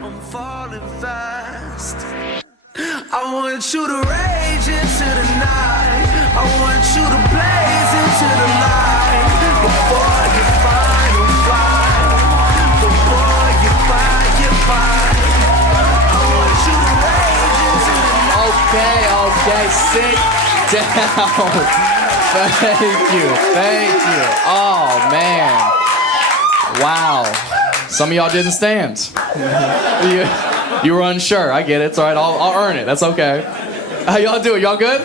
I'm falling fast. I want you to rage into the night. I want you to blaze into the light. Before you final flight. Before you find. I want you to rage into the night. Okay, sit down. Thank you. Oh, man. Wow. Some of y'all didn't stand. You were unsure. I get it. It's all right. I'll earn it. That's okay. How y'all doing? Y'all good?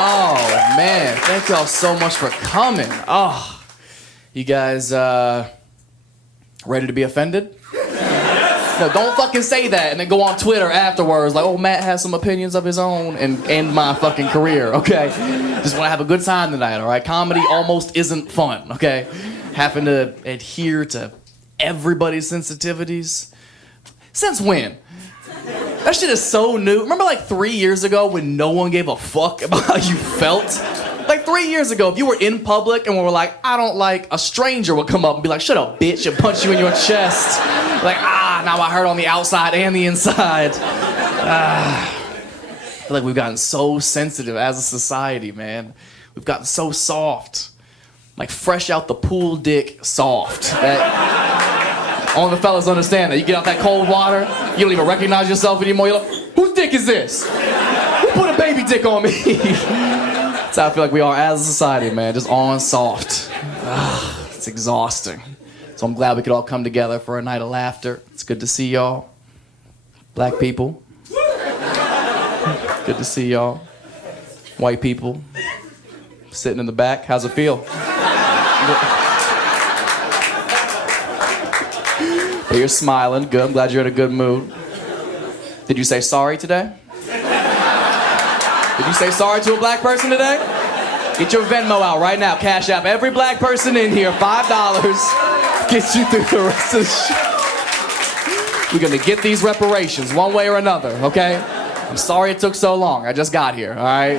Oh, man. Thank y'all so much for coming. Oh, you guys ready to be offended? No, don't fucking say that and then go on Twitter afterwards like, oh, Matt has some opinions of his own and end my fucking career, okay? Just want to have a good time tonight, all right? Comedy almost isn't fun, okay? Having to adhere to everybody's sensitivities. Since when? That shit is so new. Remember like 3 years ago when no one gave a fuck about how you felt? Like 3 years ago, if you were in public and we were like, I don't like, a stranger would come up and be like, shut up, bitch, and punch you in your chest. Like, now I hurt on the outside and the inside. I feel like we've gotten so sensitive as a society, man. We've gotten so soft. Like fresh out the pool dick soft. All the fellas understand that. You get out that cold water, you don't even recognize yourself anymore. You're like, whose dick is this? Who put a baby dick on me? That's how I feel like we are as a society, man. Just on soft. It's exhausting. So I'm glad we could all come together for a night of laughter. It's good to see y'all. Black people. Good to see y'all. White people. Sitting in the back. How's it feel? But you're smiling. Good. I'm glad you're in a good mood. Did you say sorry today? Did you say sorry to a black person today? Get your Venmo out right now. Cash App every black person in here. $5. Get you through the rest of the show. We're gonna get these reparations one way or another, okay? I'm sorry it took so long. I just got here, all right?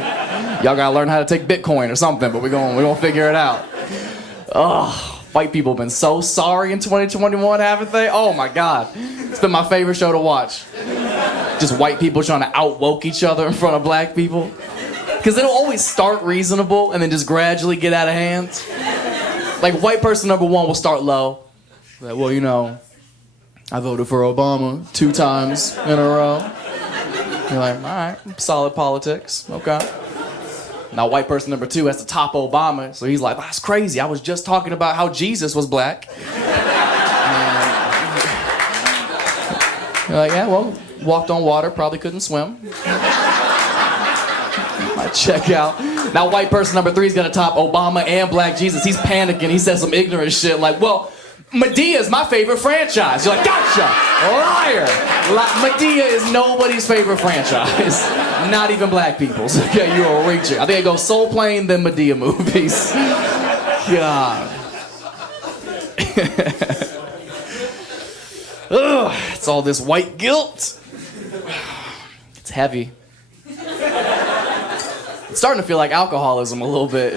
Y'all gotta learn how to take Bitcoin or something, but we're gonna figure it out. Oh, white people have been so sorry in 2021, haven't they? Oh my God. It's been my favorite show to watch. Just white people trying to out-woke each other in front of black people. Because it'll always start reasonable and then just gradually get out of hand. Like, white person number one will start low. Like, well, you know, I voted for Obama 2 times in a row. You're like, all right, solid politics, okay. Now, white person number 2 has to top Obama, so he's like, that's crazy. I was just talking about how Jesus was black. And you're like, yeah, well, walked on water, probably couldn't swim. Might check out. Now, white person number 3 is gonna top Obama and Black Jesus. He's panicking. He says some ignorant shit like, well, Medea is my favorite franchise. You're like, gotcha, liar. Medea is nobody's favorite franchise. Not even black people's. Okay, you're a reacher. I think I go Soul Plane, then Medea movies. God. Ugh, it's all this white guilt. It's heavy. It's starting to feel like alcoholism a little bit.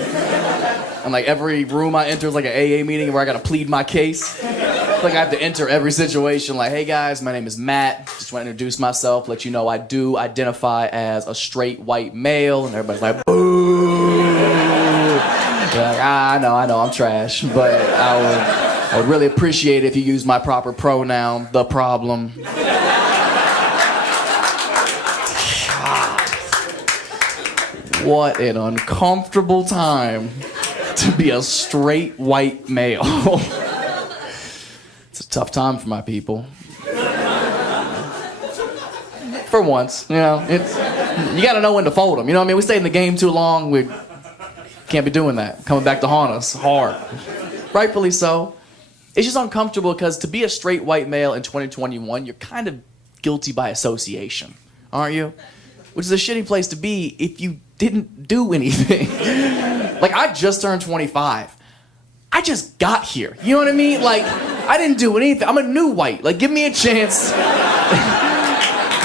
And like every room I enter is like an AA meeting where I gotta plead my case. Like I have to enter every situation like, hey guys, my name is Matt. Just want to introduce myself, let you know I do identify as a straight white male. And everybody's like, boo. They're like, I know, I'm trash. But I would really appreciate it if you used my proper pronoun, the problem. What an uncomfortable time to be a straight white male. It's a tough time for my people. For once, you know, you gotta know when to fold them. You know what I mean? We stay in the game too long, we can't be doing that. Coming back to haunt us hard. Rightfully so. It's just uncomfortable because to be a straight white male in 2021, you're kind of guilty by association, aren't you? Which is a shitty place to be if you didn't do anything. Like, I just turned 25. I just got here. You know what I mean? Like, I didn't do anything. I'm a new white. Like, give me a chance.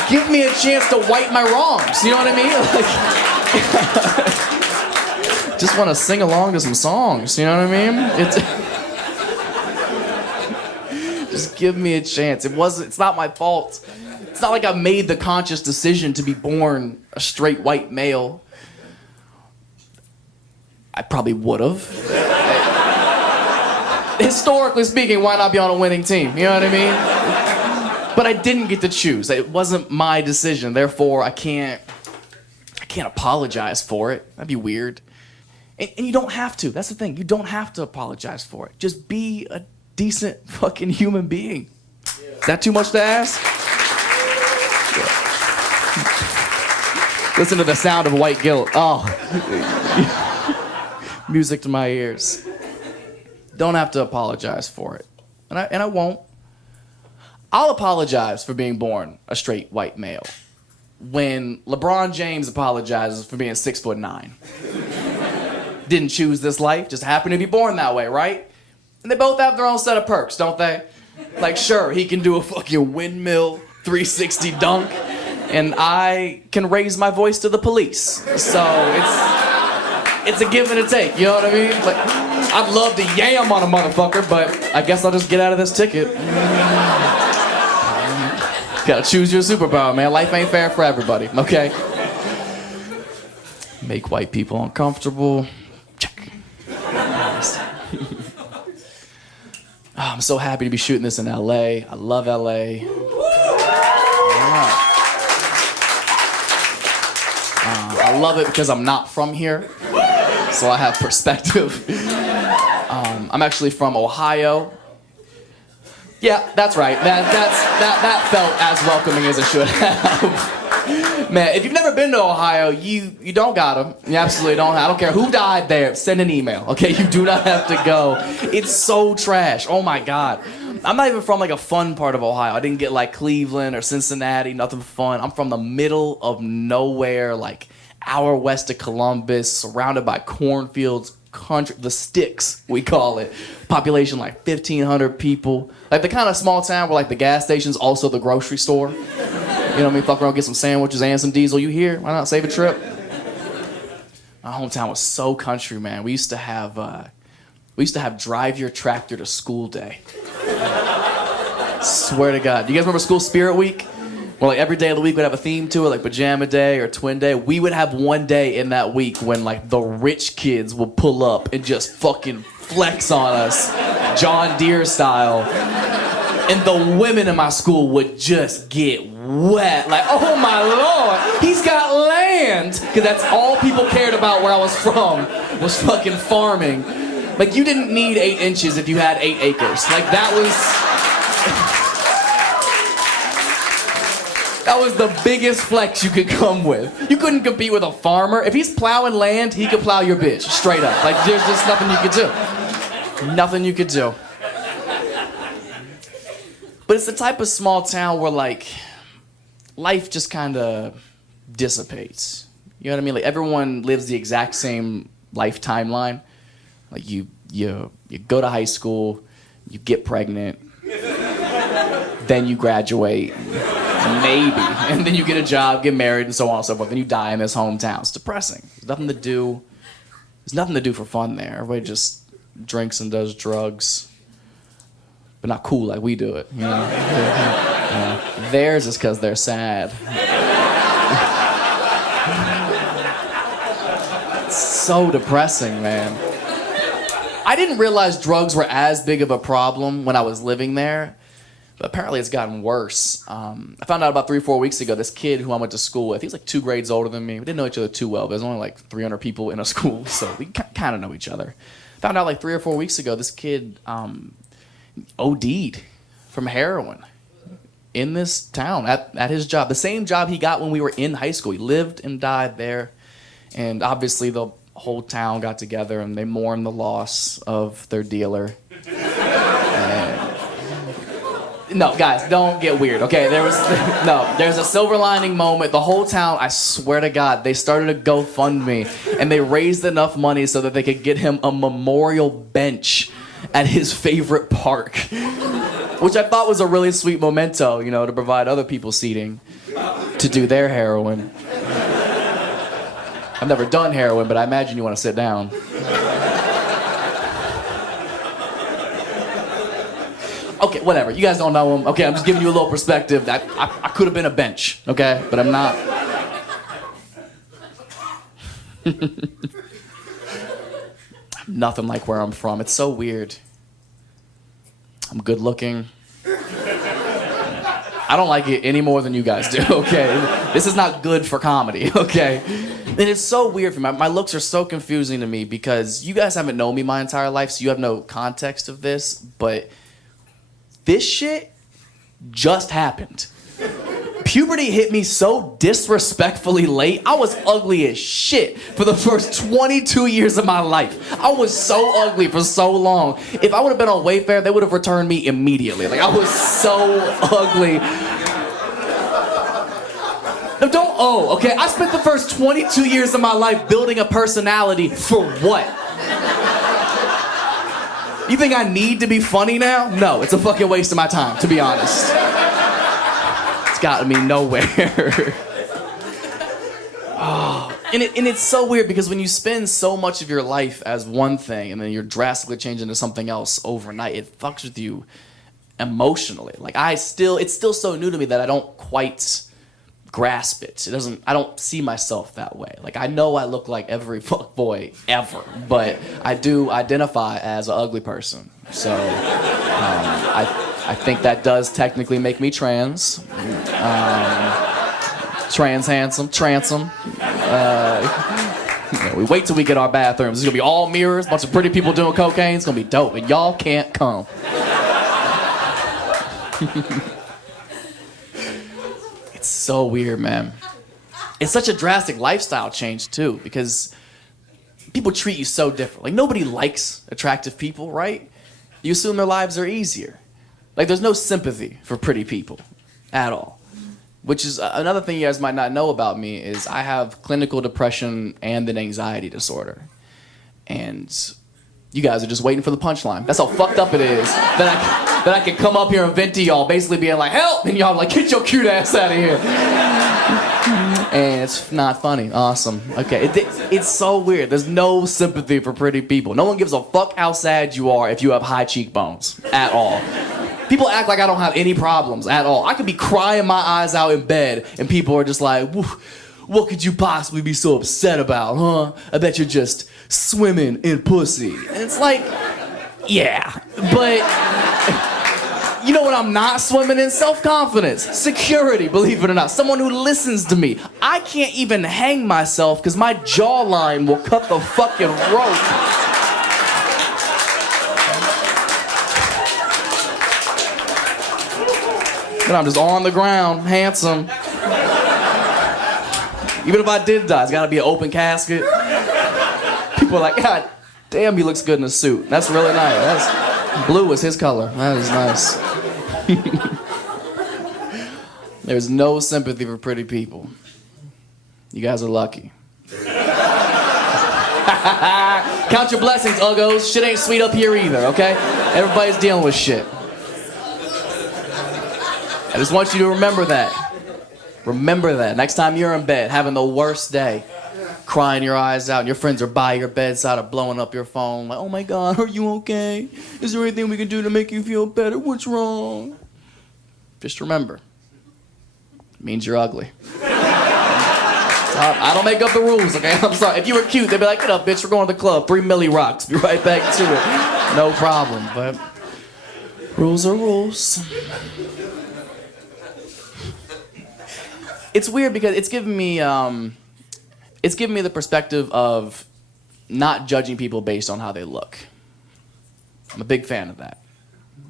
Give me a chance to white my wrongs. You know what I mean? Like, just want to sing along to some songs. You know what I mean? Just give me a chance. It's not my fault. It's not like I made the conscious decision to be born a straight white male. I probably would have. Historically speaking, why not be on a winning team? You know what I mean? But I didn't get to choose. It wasn't my decision. Therefore, I can't apologize for it. That'd be weird. And you don't have to. That's the thing. You don't have to apologize for it. Just be a decent fucking human being. Is that too much to ask? Listen to the sound of white guilt. Oh. Music to my ears. Don't have to apologize for it. And I won't. I'll apologize for being born a straight white male when LeBron James apologizes for being 6'9". Didn't choose this life, just happened to be born that way, right? And they both have their own set of perks, don't they? Like, sure, he can do a fucking windmill 360 dunk, and I can raise my voice to the police. So it's a give and a take, you know what I mean? Like, I'd love to yam on a motherfucker, but I guess I'll just get out of this ticket. Gotta choose your superpower, man. Life ain't fair for everybody, okay? Make white people uncomfortable. Check. Oh, I'm so happy to be shooting this in LA. I love LA. I love it because I'm not from here, so I have perspective. I'm actually from Ohio. Yeah, that's right. That felt as welcoming as it should have. Man, if you've never been to Ohio, you don't got them. You absolutely don't. I don't care who died there. Send an email, okay? You do not have to go. It's so trash. Oh my God. I'm not even from like a fun part of Ohio. I didn't get like Cleveland or Cincinnati. Nothing fun. I'm from the middle of nowhere, like hour west of Columbus, surrounded by cornfields. Country, the sticks, we call it. Population like 1,500 people. Like the kind of small town where like the gas station's also the grocery store. You know what I mean? Fuck around, get some sandwiches and some diesel. You here? Why not save a trip? My hometown was so country, man. We used to have drive your tractor to school day. Swear to God. Do you guys remember School Spirit Week? Well, like every day of the week would have a theme to it, like pajama day or twin day. We would have one day in that week when like the rich kids would pull up and just fucking flex on us, John Deere style. And the women in my school would just get wet. Like, oh my Lord, he's got land. Because that's all people cared about where I was from, was fucking farming. Like, you didn't need 8 inches if you had 8 acres. Like, that was the biggest flex you could come with. You couldn't compete with a farmer. If he's plowing land, he could plow your bitch, straight up. Like, there's just nothing you could do. Nothing you could do. But it's the type of small town where, like, life just kind of dissipates. You know what I mean? Like, everyone lives the exact same life timeline. Like, you go to high school, you get pregnant, then you graduate, maybe, and then you get a job, get married, and so on and so forth. Then you die in this hometown. It's depressing. There's nothing to do. There's nothing to do for fun there. Everybody just drinks and does drugs, but not cool like we do it. You know? Theirs is because they're sad. It's so depressing, man. I didn't realize drugs were as big of a problem when I was living there. But apparently it's gotten worse. I found out about 3 or 4 weeks ago, this kid who I went to school with, he was like 2 grades older than me. We didn't know each other too well, but there's only like 300 people in a school, so we kind of know each other. Found out like 3 or 4 weeks ago, this kid OD'd from heroin in this town at his job. The same job he got when we were in high school. He lived and died there. And obviously the whole town got together and they mourned the loss of their dealer. No, guys, don't get weird, okay? There's a silver lining moment. The whole town, I swear to God, they started a GoFundMe, and they raised enough money so that they could get him a memorial bench at his favorite park, which I thought was a really sweet memento, you know, to provide other people seating to do their heroin. I've never done heroin, but I imagine you want to sit down. Okay, whatever. You guys don't know him. Okay, I'm just giving you a little perspective. I could have been a bench, okay? But I'm not. Nothing like where I'm from. It's so weird. I'm good looking. I don't like it any more than you guys do, okay? This is not good for comedy, okay? And it's so weird for me. My looks are so confusing to me because you guys haven't known me my entire life, so you have no context of this, but this shit just happened. Puberty hit me so disrespectfully late. I was ugly as shit for the first 22 years of my life. I was so ugly for so long. If I would have been on Wayfair, they would have returned me immediately. Like, I was so ugly. No, don't okay? I spent the first 22 years of my life building a personality for what? You think I need to be funny now? No, it's a fucking waste of my time, to be honest. It's gotten me nowhere. And it's so weird because when you spend so much of your life as one thing and then you're drastically changing to something else overnight, it fucks with you emotionally. Like it's still so new to me that I don't quite grasp it. I don't see myself that way. Like, I know I look like every fuckboy ever, but I do identify as an ugly person. So I think that does technically make me trans. Trans handsome, transom. We wait till we get our bathrooms. It's gonna be all mirrors, bunch of pretty people doing cocaine. It's gonna be dope, and y'all can't come. It's so weird, man. It's such a drastic lifestyle change too, because people treat you so different. Like, nobody likes attractive people, right? You assume their lives are easier. Like, there's no sympathy for pretty people at all. Which is another thing you guys might not know about me is I have clinical depression and an anxiety disorder. And you guys are just waiting for the punchline. That's how fucked up it is that I can come up here and vent to y'all, basically being like, help! And y'all like, get your cute ass out of here. And it's not funny. Awesome. Okay, it's so weird. There's no sympathy for pretty people. No one gives a fuck how sad you are if you have high cheekbones at all. People act like I don't have any problems at all. I could be crying my eyes out in bed, and people are just like, what could you possibly be so upset about, huh? I bet you're just swimming in pussy. And it's like, yeah, but you know what I'm not swimming in? Self-confidence, security, believe it or not. Someone who listens to me. I can't even hang myself because my jawline will cut the fucking rope. And I'm just on the ground, handsome. Even if I did die, it's gotta be an open casket. People are like, God damn, he looks good in a suit. That's really nice. Blue is his color. That is nice. There's no sympathy for pretty people. You guys are lucky. Count your blessings, uggos. Shit ain't sweet up here either, okay? Everybody's dealing with shit. I just want you to remember that. Remember that. Next time you're in bed, having the worst day, crying your eyes out, and your friends are by your bedside or blowing up your phone, like, oh my God, are you okay? Is there anything we can do to make you feel better? What's wrong? Just remember, it means you're ugly. I don't make up the rules, okay? I'm sorry. If you were cute, they'd be like, get up, bitch, we're going to the club. 3 milli rocks. Be right back to it. No problem, but rules are rules. It's weird because it's given me the perspective of not judging people based on how they look. I'm a big fan of that.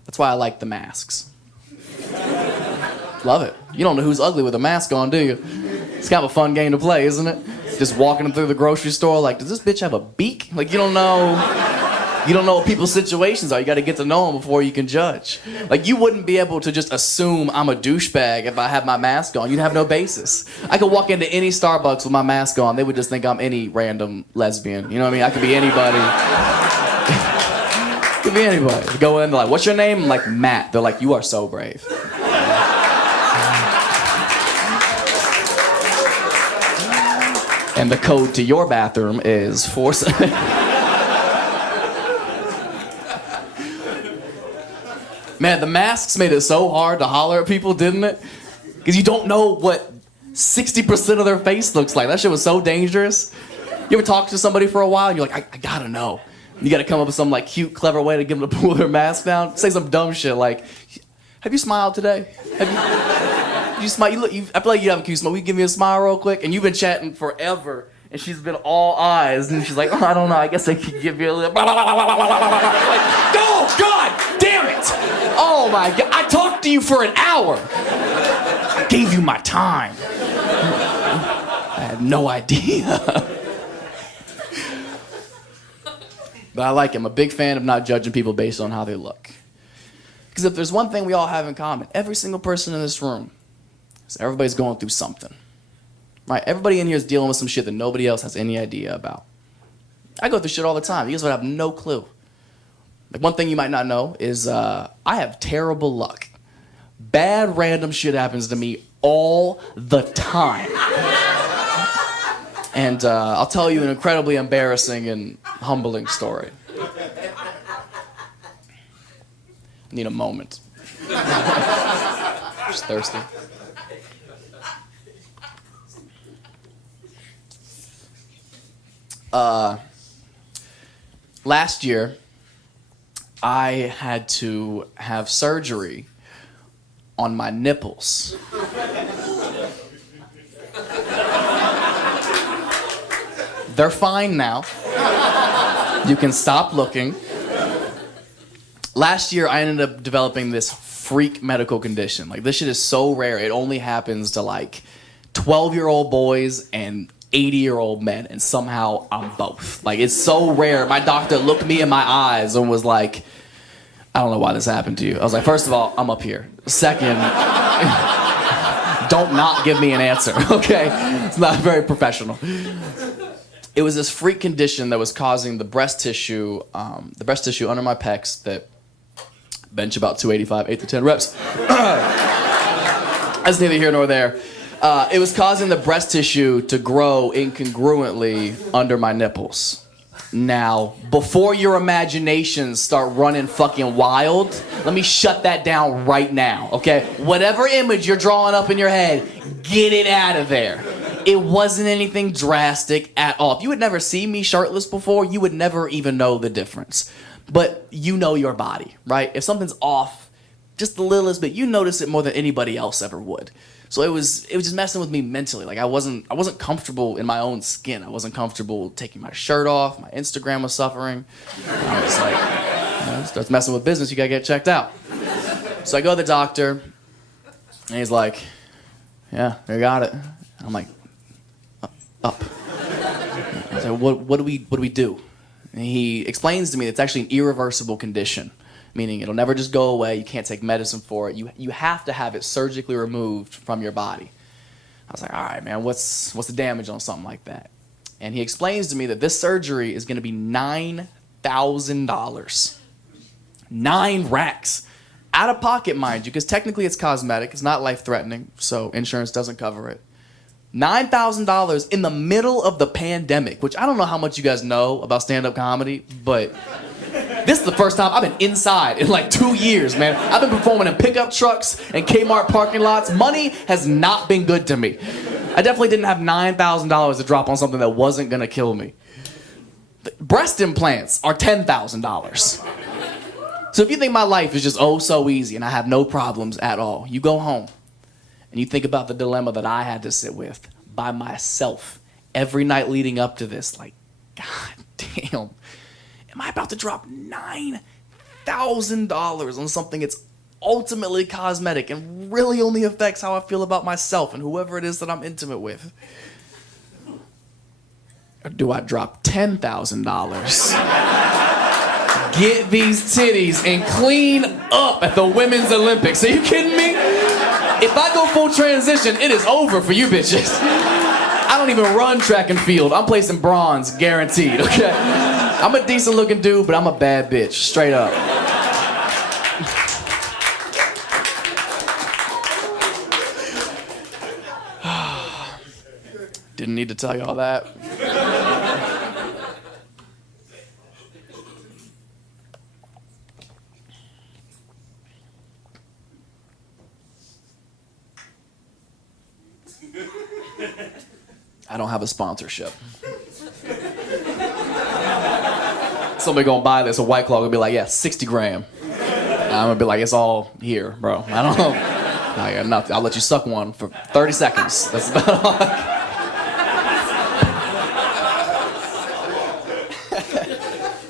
That's why I like the masks. Love it. You don't know who's ugly with a mask on, do you? It's kind of a fun game to play, isn't it? Just walking through the grocery store like, does this bitch have a beak? Like, you don't know what people's situations are. You got to get to know them before you can judge. Like, you wouldn't be able to just assume I'm a douchebag if I have my mask on. You'd have no basis. I could walk into any Starbucks with my mask on. They would just think I'm any random lesbian. You know what I mean? I could be anybody. Could be anybody. Go in, they're like, what's your name? I'm like, Matt. They're like, you are so brave. And the code to your bathroom is 47. Man, the masks made it so hard to holler at people, didn't it? Because you don't know what 60% of their face looks like. That shit was so dangerous. You ever talk to somebody for a while and you're like, I gotta know. You gotta come up with some like cute, clever way to get them to pull their mask down. Say some dumb shit like, have you smiled today? Have you smile? I feel like you have a cute smile. Will you give me a smile real quick? And you've been chatting forever. And she's been all eyes. And she's like, oh, I don't know. I guess I could give you a little. Like, oh, God damn it. Oh, my God. I talked to you for an hour. I gave you my time. I had no idea. But I like it. I'm a big fan of not judging people based on how they look. Because if there's one thing we all have in common, every single person in this room, is everybody's going through something. Right? Everybody in here is dealing with some shit that nobody else has any idea about. I go through shit all the time. You guys would have no clue. Like one thing you might not know is I have terrible luck. Bad random shit happens to me all the time. And I'll tell you an incredibly embarrassing and humbling story. Need a moment. Just thirsty. Last year, I had to have surgery on my nipples. They're fine now. You can stop looking. Last year, I ended up developing this freak medical condition. Like, this shit is so rare. It only happens to, like, 12-year-old boys and 80-year-old men, and somehow I'm both. Like, it's so rare. My doctor looked me in my eyes and was like, I don't know why this happened to you. I was like, first of all, I'm up here. Second, don't not give me an answer, okay? It's not very professional. It was this freak condition that was causing the breast tissue under my pecs that bench about 285, 8 to 10 reps. That's neither here nor there. It was causing the breast tissue to grow incongruently under my nipples. Now, before your imaginations start running fucking wild, let me shut that down right now, okay? Whatever image you're drawing up in your head, get it out of there. It wasn't anything drastic at all. If you had never seen me shirtless before, you would never even know the difference. But you know your body, right? If something's off just the littlest bit, you notice it more than anybody else ever would. So it was just messing with me mentally. Like I wasn't comfortable in my own skin. I wasn't comfortable taking my shirt off. My Instagram was suffering. I was like, starts messing with business, you gotta get checked out. So I go to the doctor, and he's like, yeah, you got it. I'm like, up. I was like, what do we do? And he explains to me that it's actually an irreversible condition, meaning it'll never just go away. You can't take medicine for it. You have to have it surgically removed from your body. I was like, all right, man, what's the damage on something like that? And he explains to me that this surgery is going to be $9,000. 9 racks. Out of pocket, mind you, because technically it's cosmetic. It's not life-threatening, so insurance doesn't cover it. $9,000 in the middle of the pandemic, which I don't know how much you guys know about stand-up comedy, but this is the first time I've been inside in like 2 years, man. I've been performing in pickup trucks and Kmart parking lots. Money has not been good to me. I definitely didn't have $9,000 to drop on something that wasn't gonna kill me. Breast implants are $10,000. So if you think my life is just oh so easy and I have no problems at all, you go home and you think about the dilemma that I had to sit with by myself every night leading up to this. Like, God damn, am I about to drop $9,000 on something that's ultimately cosmetic and really only affects how I feel about myself and whoever it is that I'm intimate with? Or do I drop $10,000? Get these titties and clean up at the Women's Olympics. Are you kidding me? If I go full transition, it is over for you bitches. I don't even run track and field. I'm placing bronze, guaranteed, okay? I'm a decent looking dude, but I'm a bad bitch, straight up. Didn't need to tell you all that. I don't have a sponsorship. Somebody gonna buy this, a White Claw gonna be like, yeah, 60 gram. And I'm gonna be like, it's all here, bro. I don't know. I got nothing. I'll let you suck one for 30 seconds. That's about all.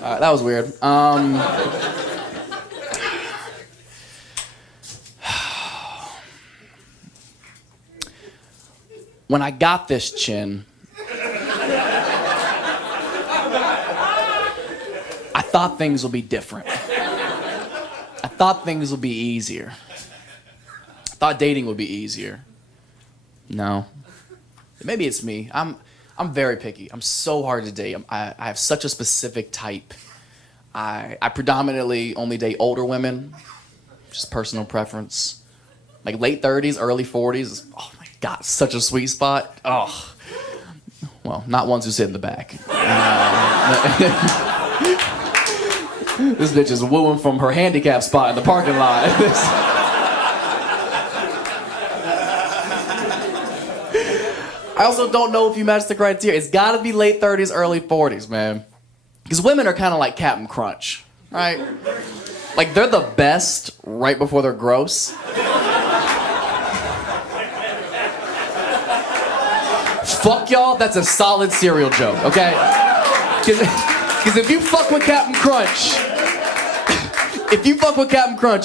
All right, that was weird. When I got this chin, I thought things would be different. I thought things would be easier. I thought dating would be easier. No. Maybe it's me. I'm very picky. I'm so hard to date. I have such a specific type. I predominantly only date older women, just personal preference. Like late 30s, early 40s. Oh my God, such a sweet spot. Oh. Well, not ones who sit in the back. This bitch is wooing from her handicap spot in the parking lot. I also don't know if you match the criteria. It's gotta be late 30s, early 40s, man. Because women are kind of like Captain Crunch, right? Like they're the best right before they're gross. Fuck y'all, that's a solid cereal joke, okay? Because if you fuck with Captain Crunch,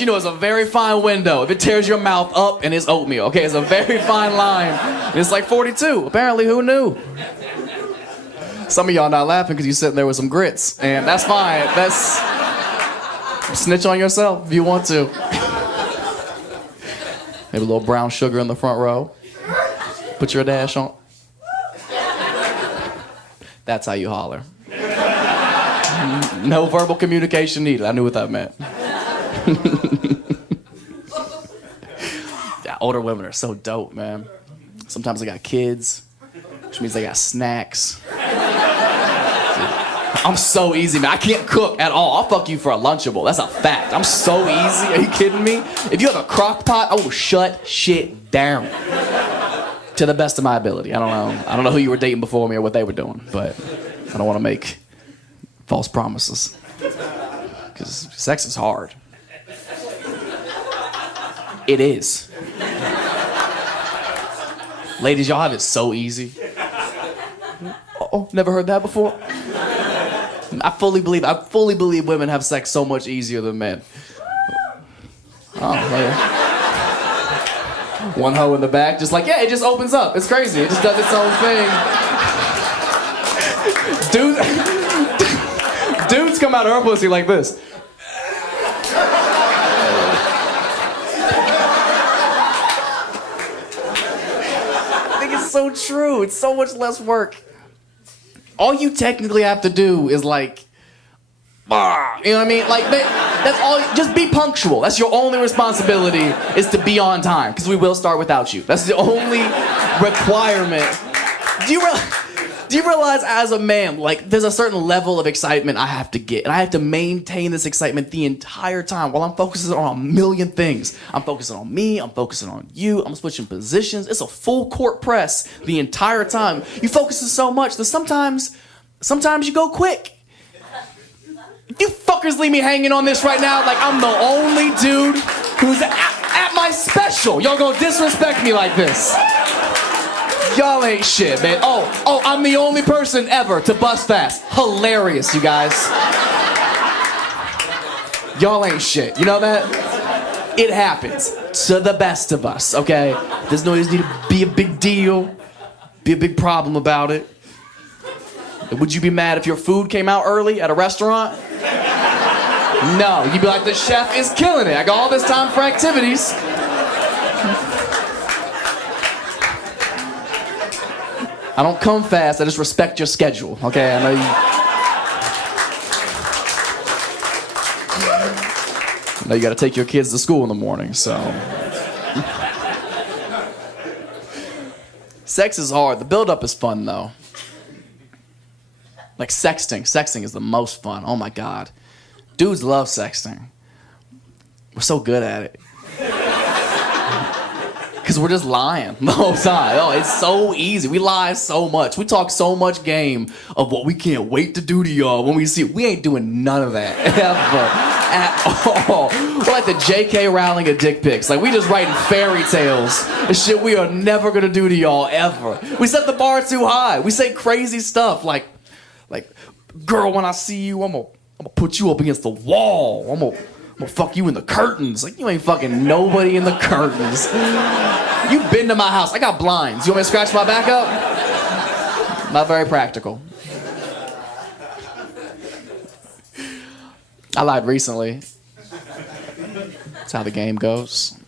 you know it's a very fine window. If it tears your mouth up and it's oatmeal, okay? It's a very fine line. And it's like 42. Apparently, who knew? Some of y'all not laughing because you're sitting there with some grits. And that's fine. That's... Snitch on yourself if you want to. Maybe a little brown sugar in the front row. Put your dash on. That's how you holler. No verbal communication needed. I knew what that meant. Yeah, older women are so dope, man. Sometimes they got kids, which means they got snacks. I'm so easy, man. I can't cook at all. I'll fuck you for a Lunchable. That's a fact. I'm so easy. Are you kidding me? If you have a crock pot, I will shut shit down. To the best of my ability. I don't know who you were dating before me or what they were doing, but I don't want to make false promises. Because sex is hard. It is. Ladies, y'all have it so easy. Oh, never heard that before? I fully believe women have sex so much easier than men. Oh, yeah. One hoe in the back, just like, yeah, it just opens up. It's crazy. It just does its own thing. Dudes come out of her pussy like this. I think it's so true. It's so much less work. All you technically have to do is like, you know what I mean? Like, that's all. Just be punctual. That's your only responsibility, is to be on time, because we will start without you. That's the only requirement. Do you realize as a man, like, there's a certain level of excitement I have to get, and I have to maintain this excitement the entire time while I'm focusing on a million things. I'm focusing on me, I'm focusing on you, I'm switching positions. It's a full court press the entire time. You focus so much that sometimes you go quick. If you fuckers leave me hanging on this right now like I'm the only dude who's at my special, y'all gonna disrespect me like this. Y'all ain't shit, man. Oh, I'm the only person ever to bust fast. Hilarious, you guys. Y'all ain't shit. You know that? It happens to the best of us, okay? There's no need to be a big deal, be a big problem about it. Would you be mad if your food came out early at a restaurant? No, you'd be like, the chef is killing it. I got all this time for activities. I don't come fast, I just respect your schedule, okay? I know you gotta take your kids to school in the morning, so. Sex is hard. The build-up is fun, though. Like sexting. Sexting is the most fun. Oh my God. Dudes love sexting. We're so good at it. Because we're just lying the whole time. Oh, it's so easy. We lie so much. We talk so much game of what we can't wait to do to y'all when we see it. We ain't doing none of that ever at all. We're like the J.K. Rowling of dick pics. Like, we just writing fairy tales. The shit we are never gonna do to y'all ever. We set the bar too high. We say crazy stuff like, girl, when I see you, I'm gonna put you up against the wall. I'm gonna fuck you in the curtains. Like, you ain't fucking nobody in the curtains. You've been to my house. I got blinds. You want me to scratch my back up? Not very practical. I lied recently. That's how the game goes.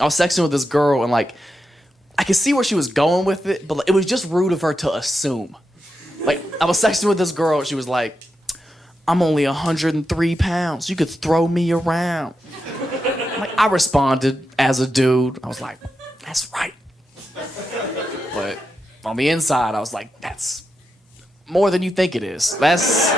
I was sexting with this girl and like, I could see where she was going with it, but it was just rude of her to assume. Like, I was sexting with this girl and she was like, I'm only 103 pounds. You could throw me around. Like, I responded as a dude. I was like, that's right. But on the inside, I was like, that's more than you think it is. That's...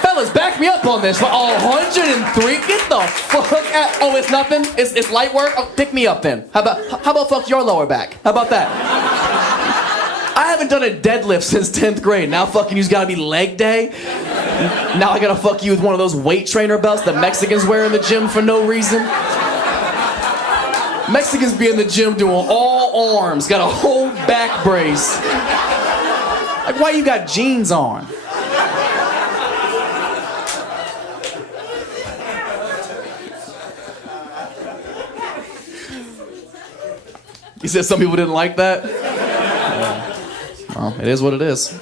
Fellas, back me up on this. 103? Get the fuck out. Oh, it's nothing? It's light work? Oh, pick me up then. How about fuck your lower back? How about that? I haven't done a deadlift since 10th grade. Now fucking you's gotta be leg day. Now I gotta fuck you with one of those weight trainer belts that Mexicans wear in the gym for no reason. Mexicans be in the gym doing all arms, got a whole back brace. Like, why you got jeans on? You said some people didn't like that? Yeah. Well, it is what it is.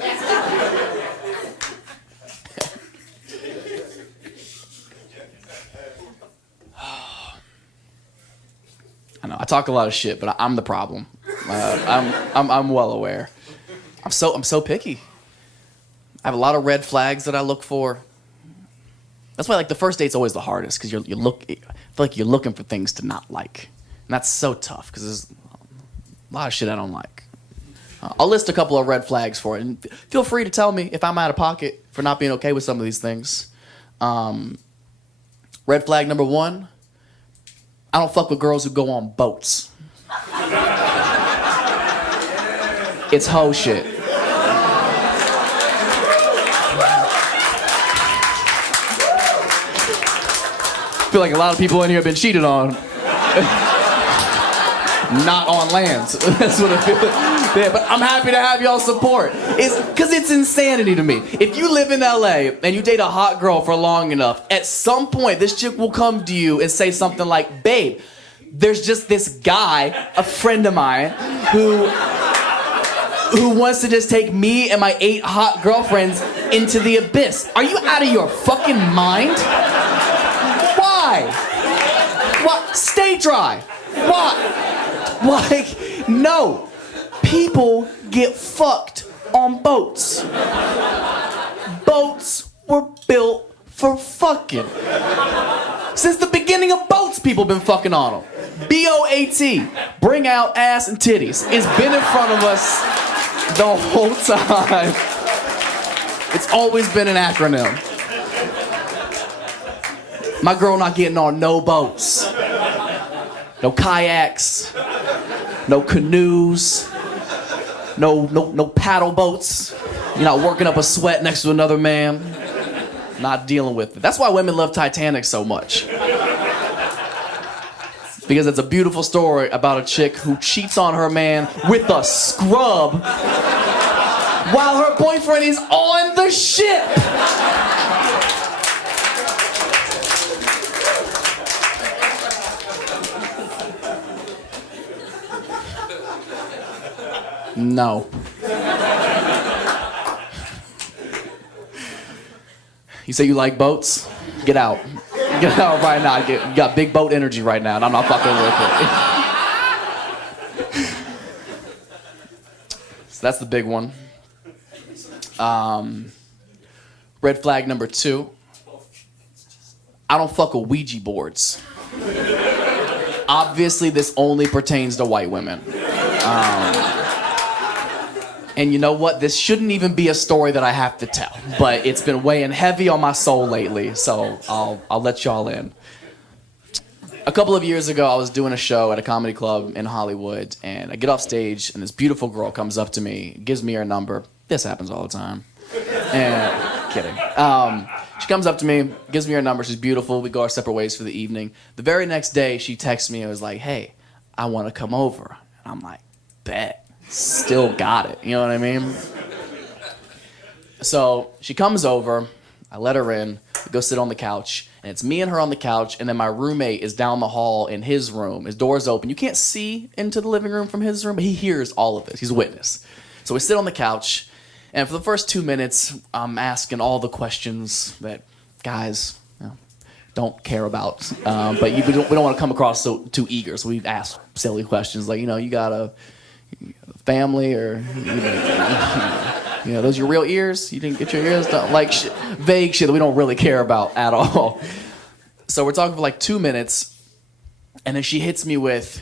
I know I talk a lot of shit, but I'm the problem. I'm well aware. I'm so picky. I have a lot of red flags that I look for. That's why like the first date's always the hardest because I feel like you're looking for things to not like, and that's so tough because there's a lot of shit I don't like. I'll list a couple of red flags for it, and feel free to tell me if I'm out of pocket for not being okay with some of these things. Red flag number 1, I don't fuck with girls who go on boats. It's hoe shit. I feel like a lot of people in here have been cheated on. Not on land. That's what I feel. Yeah, but I'm happy to have y'all support. Because it's insanity to me. If you live in LA and you date a hot girl for long enough, at some point this chick will come to you and say something like, babe, there's just this guy, a friend of mine, who wants to just take me and my 8 hot girlfriends into the abyss. Are you out of your fucking mind? Why? What? Stay dry. Why? Like, no. People get fucked on boats. Boats were built for fucking. Since the beginning of boats, people been fucking on them. B-O-A-T. Bring out ass and titties. It's been in front of us the whole time. It's always been an acronym. My girl not getting on no boats. No kayaks. No canoes. No paddle boats. You're not working up a sweat next to another man. Not dealing with it. That's why women love Titanic so much. Because it's a beautiful story about a chick who cheats on her man with a scrub while her boyfriend is on the ship. No. You say you like boats? Get out. Get out right now. You got big boat energy right now, and I'm not fucking with it. So that's the big one. Red flag number 2. I don't fuck with Ouija boards. Obviously, this only pertains to white women. And you know what? This shouldn't even be a story that I have to tell, but it's been weighing heavy on my soul lately, so I'll let y'all in. A couple of years ago, I was doing a show at a comedy club in Hollywood, and I get off stage, and this beautiful girl comes up to me, gives me her number. This happens all the time. And kidding. She comes up to me, gives me her number. She's beautiful. We go our separate ways for the evening. The very next day, she texts me and was like, "Hey, I want to come over." And I'm like, "Bet." Still got it. You know what I mean? So she comes over. I let her in. We go sit on the couch. And it's me and her on the couch. And then my roommate is down the hall in his room. His door's open. You can't see into the living room from his room, but he hears all of this. He's a witness. So we sit on the couch. And for the first 2 minutes, I'm asking all the questions that guys don't care about. But we don't want to come across too eager. So we ask silly questions like, you got a family, or those your real ears? You didn't get your ears done? Like vague shit that we don't really care about at all. So we're talking for like 2 minutes, and then she hits me with,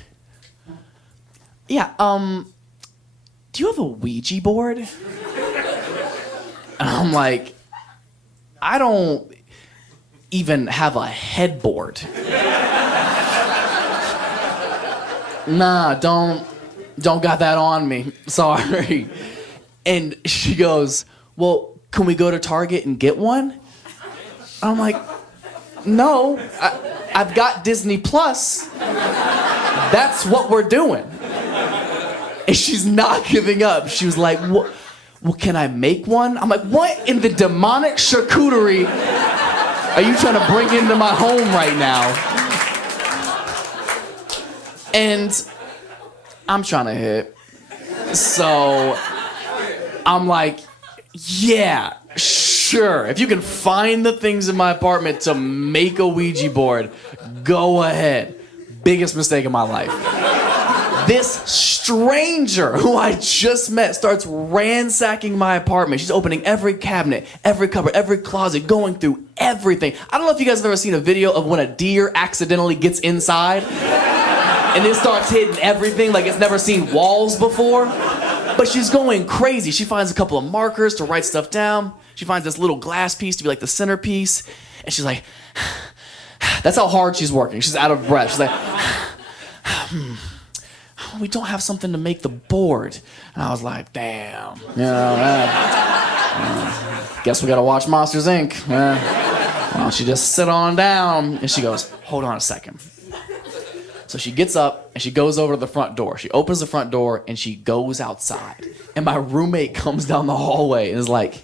"Yeah, do you have a Ouija board?" And I'm like, "I don't even have a headboard." Nah, don't got that on me. Sorry. And she goes, "Well, can we go to Target and get one?" I'm like, "No, I've got Disney Plus. That's what we're doing." And she's not giving up. She was like, "Well, can I make one?" I'm like, "What in the demonic charcuterie are you trying to bring into my home right now?" And I'm trying to hit. So I'm like, "Yeah, sure. If you can find the things in my apartment to make a Ouija board, go ahead." Biggest mistake of my life. This stranger who I just met starts ransacking my apartment. She's opening every cabinet, every cupboard, every closet, going through everything. I don't know if you guys have ever seen a video of when a deer accidentally gets inside and it starts hitting everything like it's never seen walls before. But she's going crazy. She finds a couple of markers to write stuff down. She finds this little glass piece to be like the centerpiece. And she's like, that's how hard she's working. She's out of breath. She's like, "We don't have something to make the board." And I was like, "Damn. Guess we gotta watch Monsters, Inc. Why don't you just sit on down?" And she goes, "Hold on a second." So she gets up and she goes over to the front door. She opens the front door and she goes outside. And my roommate comes down the hallway and is like,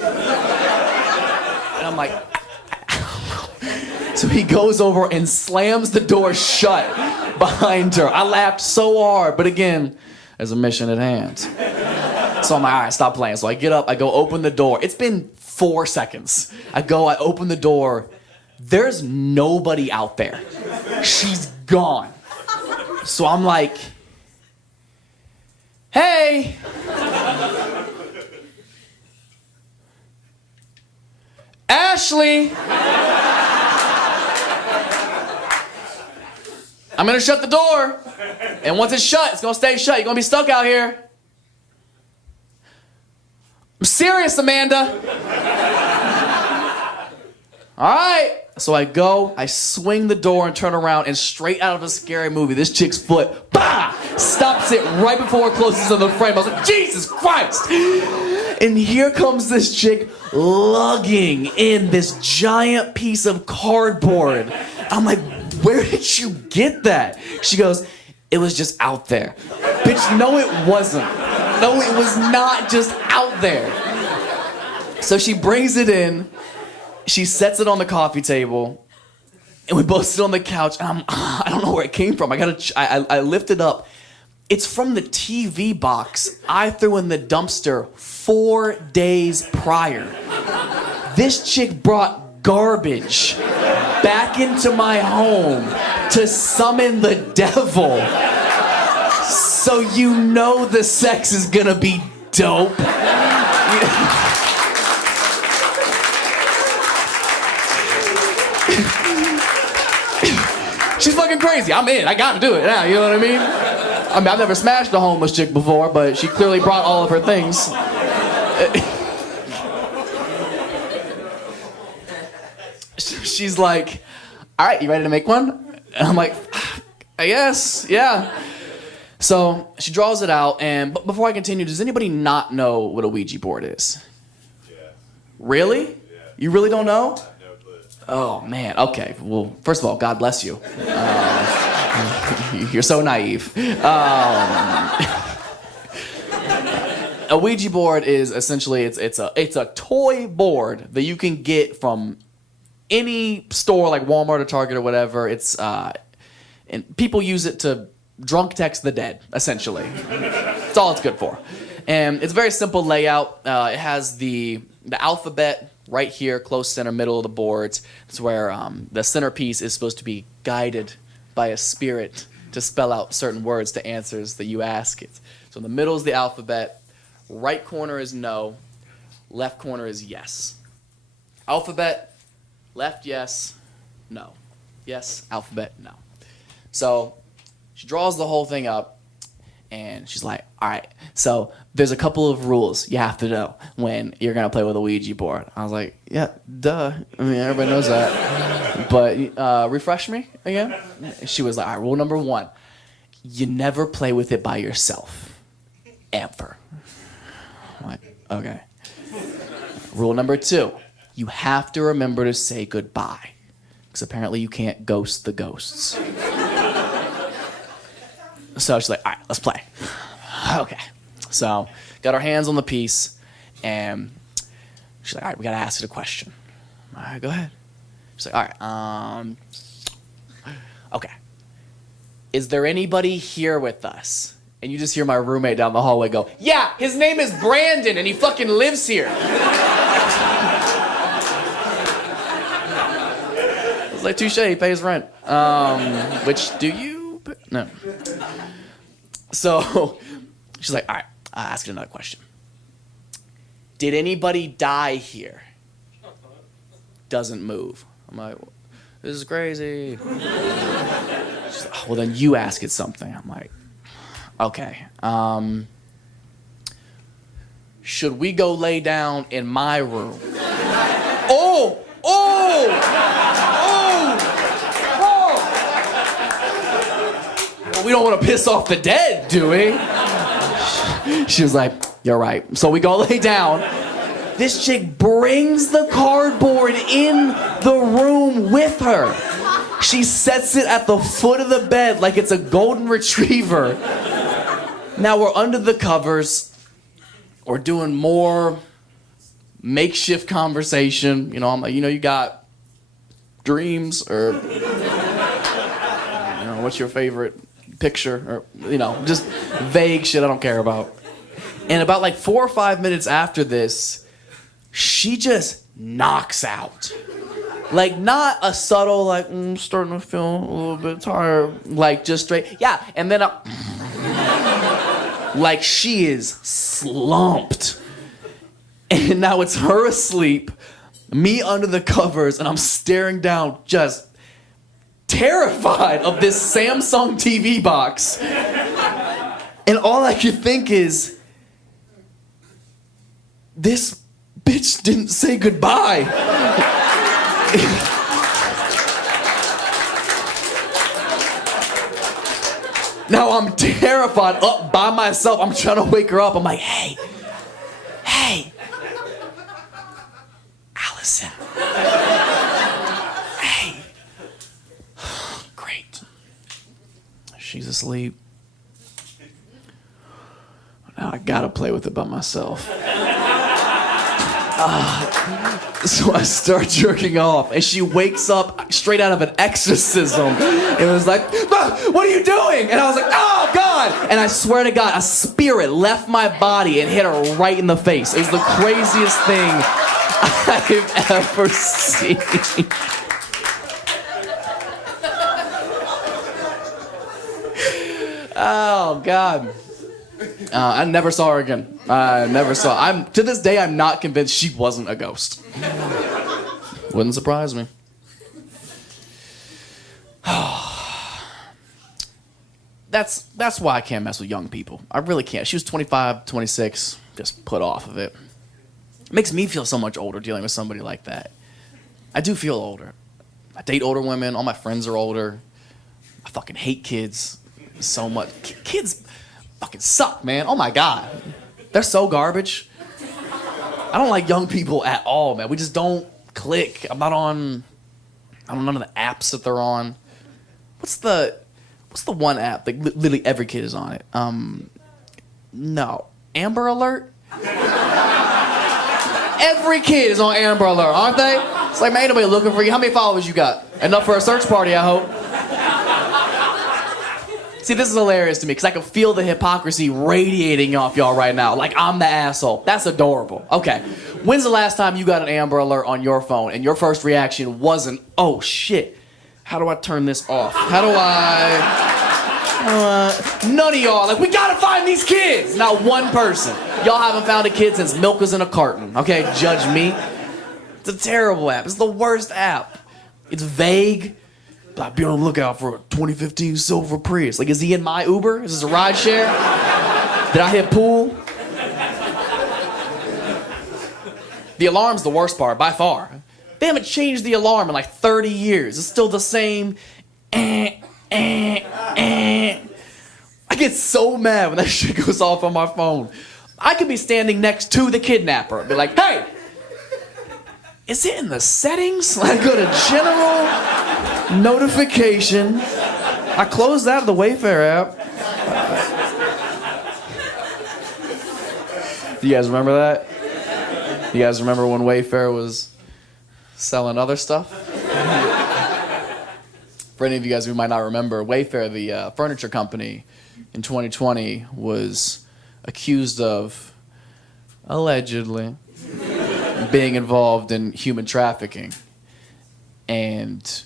and I'm like, so he goes over and slams the door shut behind her. I laughed so hard, but again, there's a mission at hand. So I'm like, all right, stop playing. So I get up, I go open the door. It's been 4 seconds. I open the door. There's nobody out there. She's gone. So I'm like, "Hey. Ashley. I'm gonna shut the door. And once it's shut, it's gonna stay shut. You're gonna be stuck out here." "I'm serious, Amanda." "All right." So I go, I swing the door and turn around, and straight out of a scary movie, this chick's foot, bah, stops it right before it closes on the frame. I was like, Jesus Christ. And here comes this chick lugging in this giant piece of cardboard. I'm like, "Where did you get that?" She goes, "It was just out there." Bitch, no it wasn't. No, it was not just out there. So she brings it in. She sets it on the coffee table, and we both sit on the couch. And I don't know where it came from. I lift it up. It's from the TV box I threw in the dumpster 4 days prior. This chick brought garbage back into my home to summon the devil. So you know the sex is gonna be dope. She's fucking crazy. I'm in. I gotta do it now. You know what I mean? I've never smashed a homeless chick before, but she clearly brought all of her things. She's like, all right, you ready to make one? And I'm like, I guess, yeah. So she draws it out, and before I continue, does anybody not know what a Ouija board is? Yeah. Really? Yeah. You really don't know? I have no clue. Oh, man. Okay. Well, first of all, God bless you. You're so naive. A Ouija board is essentially, it's a toy board that you can get from any store like Walmart or Target or whatever. And people use it to drunk text the dead, essentially. That's all it's good for. And it's a very simple layout. It has the alphabet right here, close center, middle of the board. It's where the centerpiece is supposed to be guided by a spirit to spell out certain words to answers that you ask it. So in the middle is the alphabet. Right corner is no. Left corner is yes. Alphabet, left yes, no. Yes, alphabet, no. So she draws the whole thing up, and she's like, all right, so there's a couple of rules you have to know when you're going to play with a Ouija board. I was like, yeah, duh. I mean, everybody knows that. But refresh me again. She was like, all right, rule number 1, you never play with it by yourself. Ever. I'm like, okay. Rule number 2, you have to remember to say goodbye, because apparently you can't ghost the ghosts. So she's like, all right, let's play. Okay. So got our hands on the piece, and she's like, all right, we got to ask it a question. All right, go ahead. She's like, all right, okay. Is there anybody here with us? And you just hear my roommate down the hallway go, yeah, his name is Brandon, and he fucking lives here. I was like, touche, he pays rent. Which do you? No. So she's like, all right, I'll ask you another question. Did anybody die here? Doesn't move. I'm like, this is crazy. She's like, oh, well, then you ask it something. I'm like, okay. Should we go lay down in my room? Oh! Well, we don't want to piss off the dead, do we? She was like, you're right. So we go lay down. This chick brings the cardboard in the room with her. She sets it at the foot of the bed like it's a golden retriever. Now we're under the covers. We're doing more makeshift conversation. You know, I'm like, you got dreams, or what's your favorite picture, or just vague shit I don't care about. And about like 4 or 5 minutes after this, she just knocks out. Like, not a subtle, like, I'm starting to feel a little bit tired. Like, just straight, yeah. And then like, she is slumped. And now it's her asleep, me under the covers, and I'm staring down, just terrified of this Samsung TV box. And all I could think is, this bitch didn't say goodbye. Now I'm terrified, up by myself. I'm trying to wake her up. I'm like, hey, Allison. Hey. Great. She's asleep. Now I gotta play with it by myself. So I start jerking off, and she wakes up straight out of an exorcism and was like, what are you doing? And I was like, oh, God. And I swear to God, a spirit left my body and hit her right in the face. It was the craziest thing I've ever seen. Oh, God. I never saw her again. To this day, I'm not convinced she wasn't a ghost. Wouldn't surprise me. That's why I can't mess with young people. I really can't. She was 25, 26, just put off of it. It makes me feel so much older dealing with somebody like that. I do feel older. I date older women. All my friends are older. I fucking hate kids so much. Kids fucking suck, man. Oh my God. They're so garbage. I don't like young people at all, man. We just don't click. I'm not on, I don't know none of the apps that they're on. What's the one app? Like literally every kid is on it. No. Amber Alert? Every kid is on Amber Alert, aren't they? It's like, man, ain't nobody looking for you. How many followers you got? Enough for a search party, I hope. See, this is hilarious to me because I can feel the hypocrisy radiating off y'all right now. Like I'm the asshole. That's adorable. Okay. When's the last time you got an Amber Alert on your phone and your first reaction wasn't, oh shit, how do I turn this off? How do I... none of y'all, like, we gotta find these kids. Not one person. Y'all haven't found a kid since milk was in a carton. Okay, judge me. It's a terrible app. It's the worst app. It's vague. Like, be on the lookout for a 2015 silver Prius. Like, is he in my Uber? Is this a ride share? Did I hit pool? The alarm's the worst part, by far. They haven't changed the alarm in like 30 years. It's still the same. I get so mad when that shit goes off on my phone. I could be standing next to the kidnapper and be like, hey, is it in the settings? Like, go to general, notification. I closed out of the Wayfair app. Do you guys remember that? You guys remember when Wayfair was selling other stuff? For any of you guys who might not remember, Wayfair, the furniture company, in 2020 was accused of, allegedly, being involved in human trafficking. And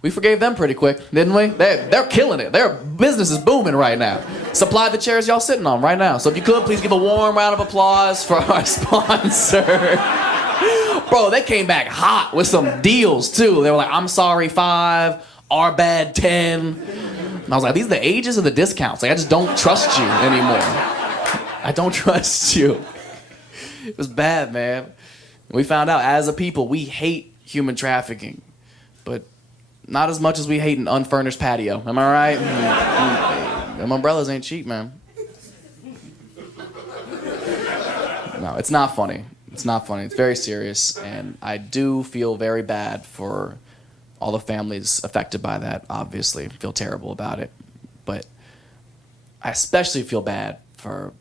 we forgave them pretty quick, didn't we? They're killing it. Their business is booming right now. Supply the chairs y'all sitting on right now. So if you could, please give a warm round of applause for our sponsor. Bro, they came back hot with some deals, too. They were like, I'm sorry, 5, our bad, 10. And I was like, these are the ages of the discounts. Like, I just don't trust you anymore. I don't trust you. It was bad, man. We found out, as a people, we hate human trafficking. But not as much as we hate an unfurnished patio. Am I right? Them umbrellas ain't cheap, man. No, it's not funny. It's not funny. It's very serious, and I do feel very bad for all the families affected by that, obviously. I feel terrible about it. But I especially feel bad for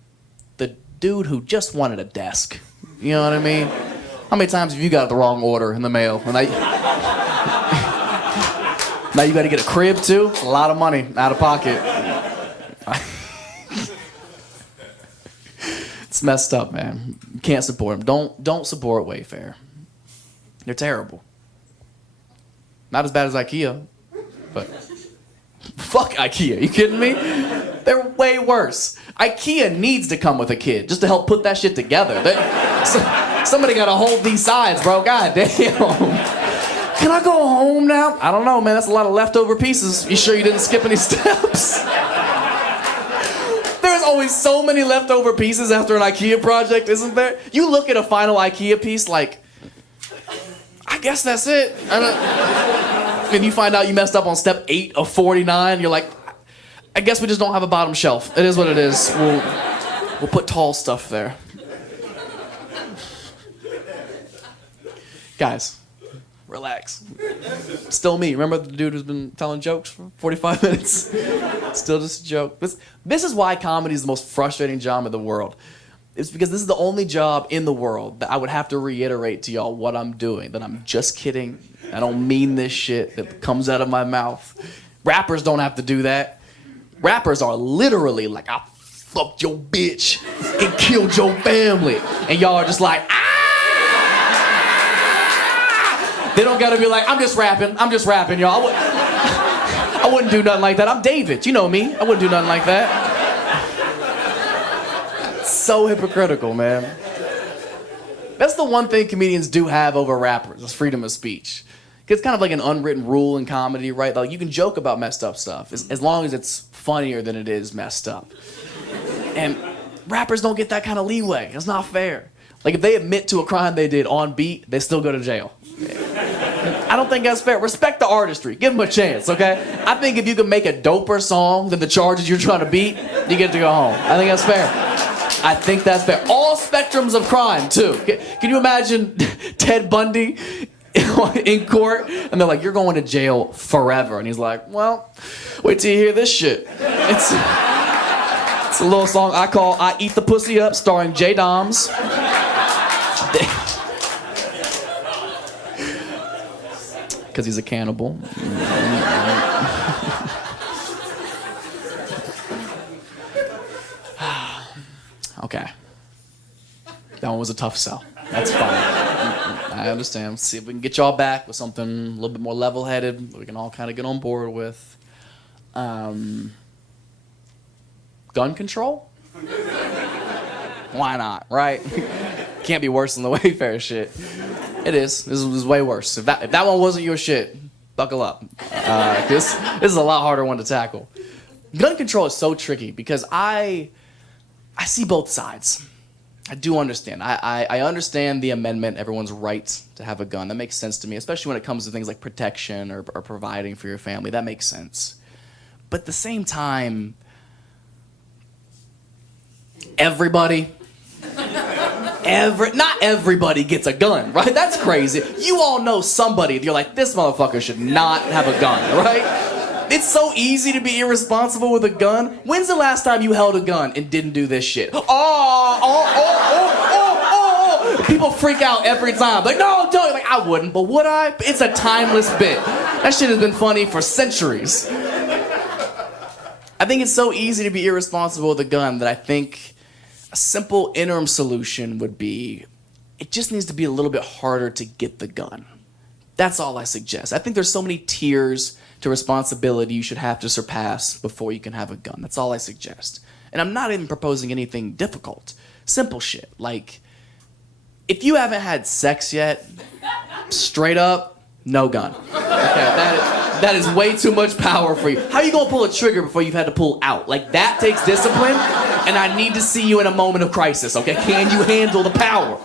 the dude who just wanted a desk. You know what I mean? How many times have you got the wrong order in the mail? And now you got to get a crib, too? It's a lot of money out of pocket. It's messed up, man. You can't support them. Don't support Wayfair. They're terrible. Not as bad as IKEA, but fuck IKEA. You kidding me? They're way worse. IKEA needs to come with a kid just to help put that shit together. Somebody got to hold these sides, bro. God damn. Can I go home now? I don't know, man. That's a lot of leftover pieces. You sure you didn't skip any steps? There's always so many leftover pieces after an IKEA project, isn't there? You look at a final IKEA piece like, I guess that's it. And you find out you messed up on step 8 of 49. You're like, I guess we just don't have a bottom shelf. It is what it is. We'll put tall stuff there. Guys, relax. Still me. Remember the dude who's been telling jokes for 45 minutes? Still just a joke. This is why comedy is the most frustrating job in the world. It's because this is the only job in the world that I would have to reiterate to y'all what I'm doing, that I'm just kidding. I don't mean this shit that comes out of my mouth. Rappers don't have to do that. Rappers are literally like, I fucked your bitch and killed your family. And y'all are just like, ah! They don't gotta be like, I'm just rapping, y'all. I wouldn't do nothing like that. I'm David, you know me. I wouldn't do nothing like that. So hypocritical, man. That's the one thing comedians do have over rappers, is freedom of speech. It's kind of like an unwritten rule in comedy, right? Like, you can joke about messed up stuff as long as it's funnier than it is messed up. And rappers don't get that kind of leeway. It's not fair. Like, if they admit to a crime they did on beat, they still go to jail. I don't think that's fair. Respect the artistry. Give them a chance, okay? I think if you can make a doper song than the charges you're trying to beat, you get to go home. I think that's fair. I think that's fair. All spectrums of crime, too. Can you imagine Ted Bundy in court? And they're like, you're going to jail forever. And he's like, well, wait till you hear this shit. It's a little song I call I Eat the Pussy Up, starring J. Doms. Because he's a cannibal. Okay. That one was a tough sell. That's fine. I understand. Let's see if we can get y'all back with something a little bit more level-headed that we can all kind of get on board with. Gun control? Why not, right? Can't be worse than the Wayfair shit. It is. This is way worse. If that one wasn't your shit, buckle up. This is a lot harder one to tackle. Gun control is so tricky because I see both sides. I do understand. I understand the amendment, everyone's right to have a gun. That makes sense to me, especially when it comes to things like protection or providing for your family. That makes sense. But at the same time, not everybody gets a gun, right? That's crazy. You all know somebody, you're like, this motherfucker should not have a gun, right? It's so easy to be irresponsible with a gun. When's the last time you held a gun and didn't do this shit? People freak out every time. Like, no, don't. Like, I wouldn't, but would I? It's a timeless bit. That shit has been funny for centuries. I think it's so easy to be irresponsible with a gun that I think a simple interim solution would be, it just needs to be a little bit harder to get the gun. That's all I suggest. I think there's so many tiers to responsibility you should have to surpass before you can have a gun. That's all I suggest. And I'm not even proposing anything difficult. Simple shit. Like, if you haven't had sex yet, straight up, no gun. Okay, that is way too much power for you. How are you gonna pull a trigger before you've had to pull out? Like, that takes discipline, and I need to see you in a moment of crisis, okay? Can you handle the power?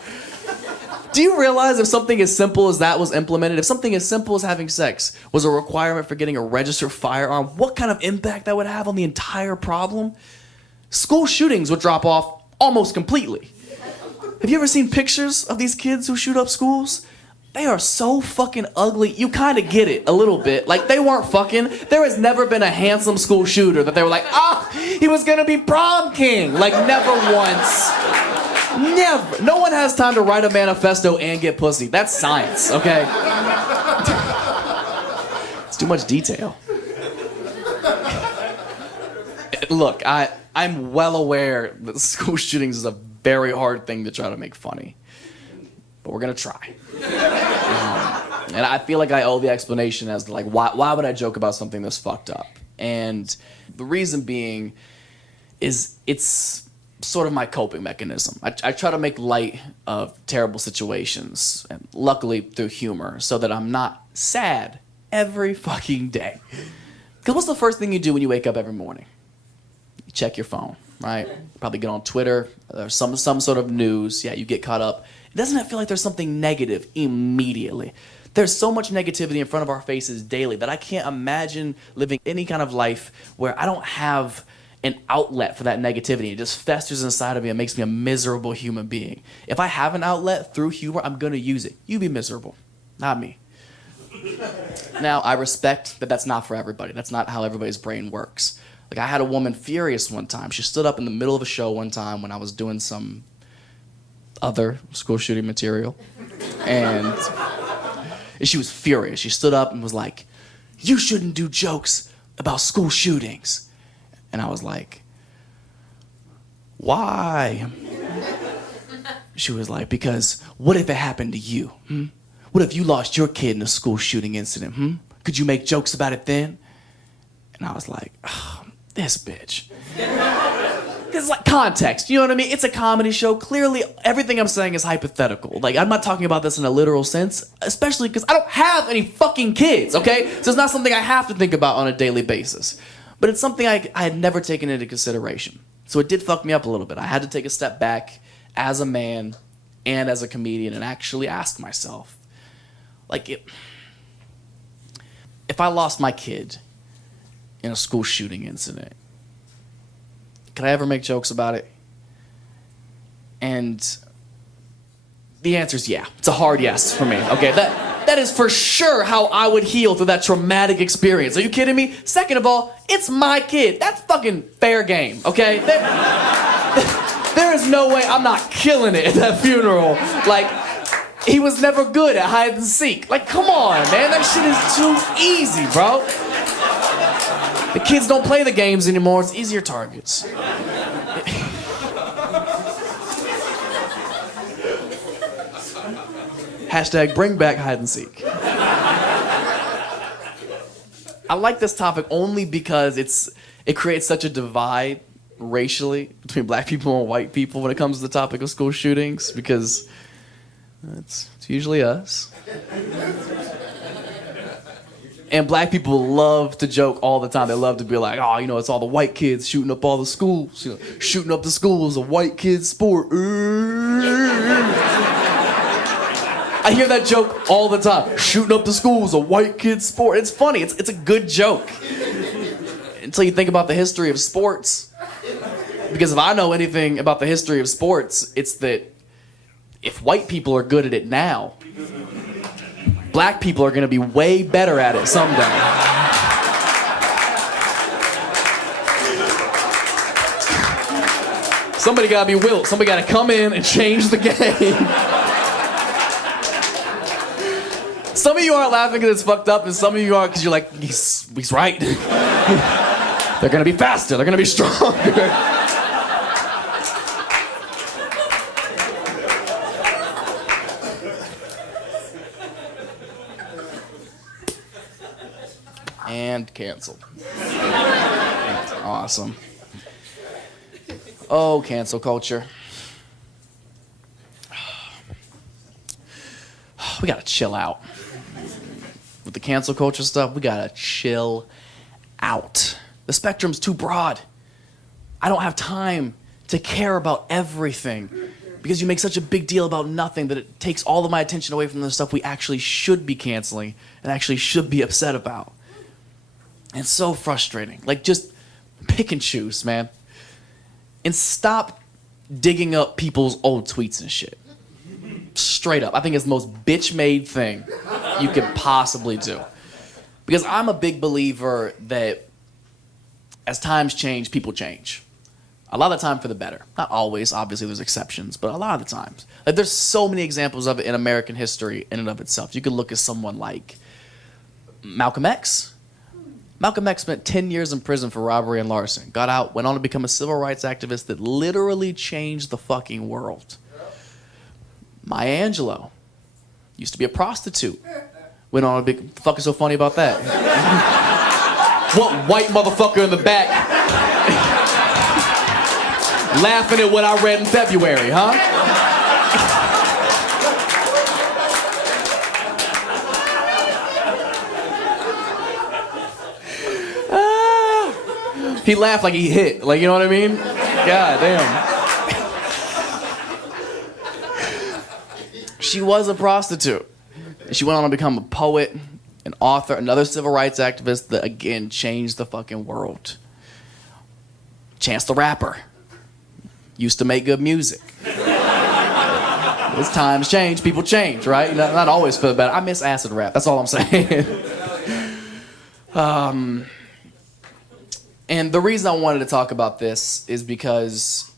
Do you realize if something as simple as that was implemented, if something as simple as having sex was a requirement for getting a registered firearm, what kind of impact that would have on the entire problem? School shootings would drop off almost completely. Have you ever seen pictures of these kids who shoot up schools? They are so fucking ugly. You kind of get it a little bit. Like, they weren't fucking. There has never been a handsome school shooter that they were like, he was gonna be prom king. Like, never once. Never. No one has time to write a manifesto and get pussy. That's science, okay? It's too much detail. Look, I'm well aware that school shootings is a very hard thing to try to make funny. But we're gonna try. And I feel like I owe the explanation as to, like, why would I joke about something this fucked up? And the reason being is it's sort of my coping mechanism. I try to make light of terrible situations, and luckily through humor, so that I'm not sad every fucking day. Because what's the first thing you do when you wake up every morning? You check your phone, right? Probably get on Twitter, or some sort of news. Yeah, you get caught up. Doesn't it feel like there's something negative immediately? There's so much negativity in front of our faces daily that I can't imagine living any kind of life where I don't have an outlet for that negativity. It just festers inside of me and makes me a miserable human being. If I have an outlet through humor, I'm gonna use it. You be miserable, not me. Now, I respect that that's not for everybody. That's not how everybody's brain works. Like, I had a woman furious one time. She stood up in the middle of a show one time when I was doing some other school shooting material, and she was furious. She stood up and was like, "You shouldn't do jokes about school shootings." And I was like, "Why?" She was like, "Because what if it happened to you? What if you lost your kid in a school shooting incident? Could you make jokes about it then?" And I was like, oh, this bitch. It's like context, you know what I mean? It's a comedy show. Clearly, everything I'm saying is hypothetical. Like, I'm not talking about this in a literal sense, especially because I don't have any fucking kids, okay? So it's not something I have to think about on a daily basis. But it's something I had never taken into consideration. So it did fuck me up a little bit. I had to take a step back as a man and as a comedian and actually ask myself, like, if I lost my kid in a school shooting incident, could I ever make jokes about it? And the answer is yeah. It's a hard yes for me. Okay, that is for sure how I would heal through that traumatic experience. Are you kidding me? Second of all, it's my kid. That's fucking fair game, okay? There is no way I'm not killing it at that funeral. Like, he was never good at hide and seek. Like, come on, man. That shit is too easy, bro. The kids don't play the games anymore. It's easier targets. Hashtag bring back hide and seek. I like this topic only because it creates such a divide racially between black people and white people when it comes to the topic of school shootings, because it's usually us. And black people love to joke all the time. They love to be like, oh, you know, it's all the white kids shooting up all the schools. You know, shooting up the schools, a white kid's sport. I hear that joke all the time. Shooting up the schools, a white kid's sport. It's funny. It's a good joke. Until you think about the history of sports. Because if I know anything about the history of sports, it's that if white people are good at it now, black people are going to be way better at it someday. Somebody got to be Wilt. Somebody got to come in and change the game. Some of you aren't laughing because it's fucked up, and some of you are because you're like, he's right. They're going to be faster. They're going to be stronger. And canceled. Awesome. Oh, cancel culture. We gotta chill out. With the cancel culture stuff, we gotta chill out. The spectrum's too broad. I don't have time to care about everything because you make such a big deal about nothing that it takes all of my attention away from the stuff we actually should be canceling and actually should be upset about. And it's so frustrating. Like, just pick and choose, man. And stop digging up people's old tweets and shit. Straight up. I think it's the most bitch-made thing you could possibly do. Because I'm a big believer that as times change, people change. A lot of the time for the better. Not always, obviously there's exceptions, but a lot of the times. Like, there's so many examples of it in American history in and of itself. You could look at someone like Malcolm X. Malcolm X spent 10 years in prison for robbery and larceny. Got out, went on to become a civil rights activist that literally changed the fucking world. Maya Angelou used to be a prostitute. Went on a big... What the fuck is so funny about that? What white motherfucker in the back laughing at what I read in February, huh? He laughed like he hit. Like, you know what I mean? God damn. She was a prostitute. She went on to become a poet, an author, another civil rights activist that, again, changed the fucking world. Chance the Rapper. Used to make good music. As times change, people change, right? Not always for the better. I miss acid rap. That's all I'm saying. And the reason I wanted to talk about this is because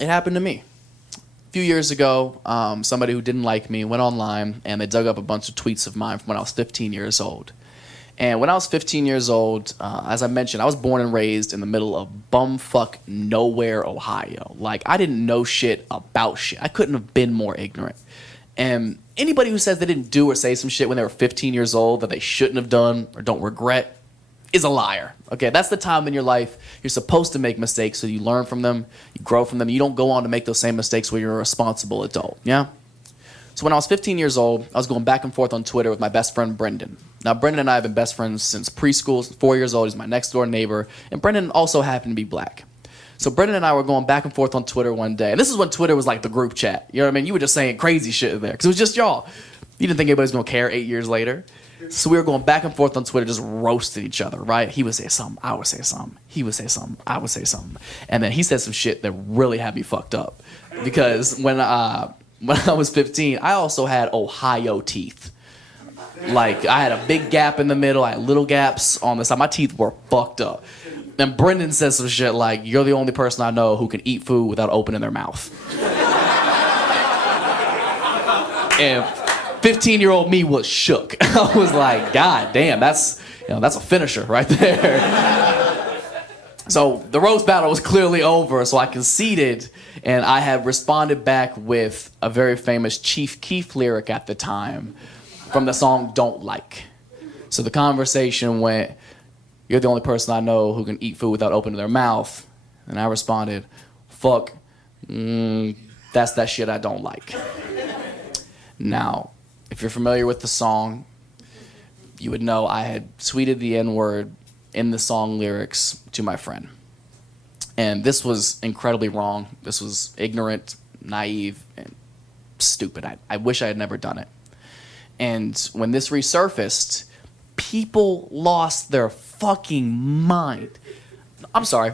it happened to me. A few years ago, somebody who didn't like me went online and they dug up a bunch of tweets of mine from when I was 15 years old. And when I was 15 years old, as I mentioned, I was born and raised in the middle of bumfuck nowhere, Ohio. Like, I didn't know shit about shit. I couldn't have been more ignorant. And anybody who says they didn't do or say some shit when they were 15 years old that they shouldn't have done or don't regret is a liar. Okay, that's the time in your life you're supposed to make mistakes so you learn from them, you grow from them. You don't go on to make those same mistakes when you're a responsible adult, yeah? So when I was 15 years old, I was going back and forth on Twitter with my best friend, Brendan. Now, Brendan and I have been best friends since preschool, 4 years old. He's my next door neighbor. And Brendan also happened to be black. So Brendan and I were going back and forth on Twitter one day. And this is when Twitter was like the group chat. You know what I mean? You were just saying crazy shit in there because it was just y'all. You didn't think anybody was going to care 8 years later. So we were going back and forth on Twitter, just roasting each other, right? He would say something, I would say something. He would say something, I would say something. And then he said some shit that really had me fucked up. Because when I was 15, I also had Ohio teeth. Like, I had a big gap in the middle, I had little gaps on the side. My teeth were fucked up. And Brendan said some shit like, you're the only person I know who can eat food without opening their mouth. And 15-year-old me was shook. I was like, God damn, that's a finisher right there. So the roast battle was clearly over, so I conceded, and I had responded back with a very famous Chief Keef lyric at the time from the song Don't Like. So the conversation went, you're the only person I know who can eat food without opening their mouth. And I responded, fuck, that's that shit I don't like. Now, if you're familiar with the song, you would know I had tweeted the N-word in the song lyrics to my friend. And this was incredibly wrong. This was ignorant, naive, and stupid. I wish I had never done it. And when this resurfaced, people lost their fucking mind. I'm sorry.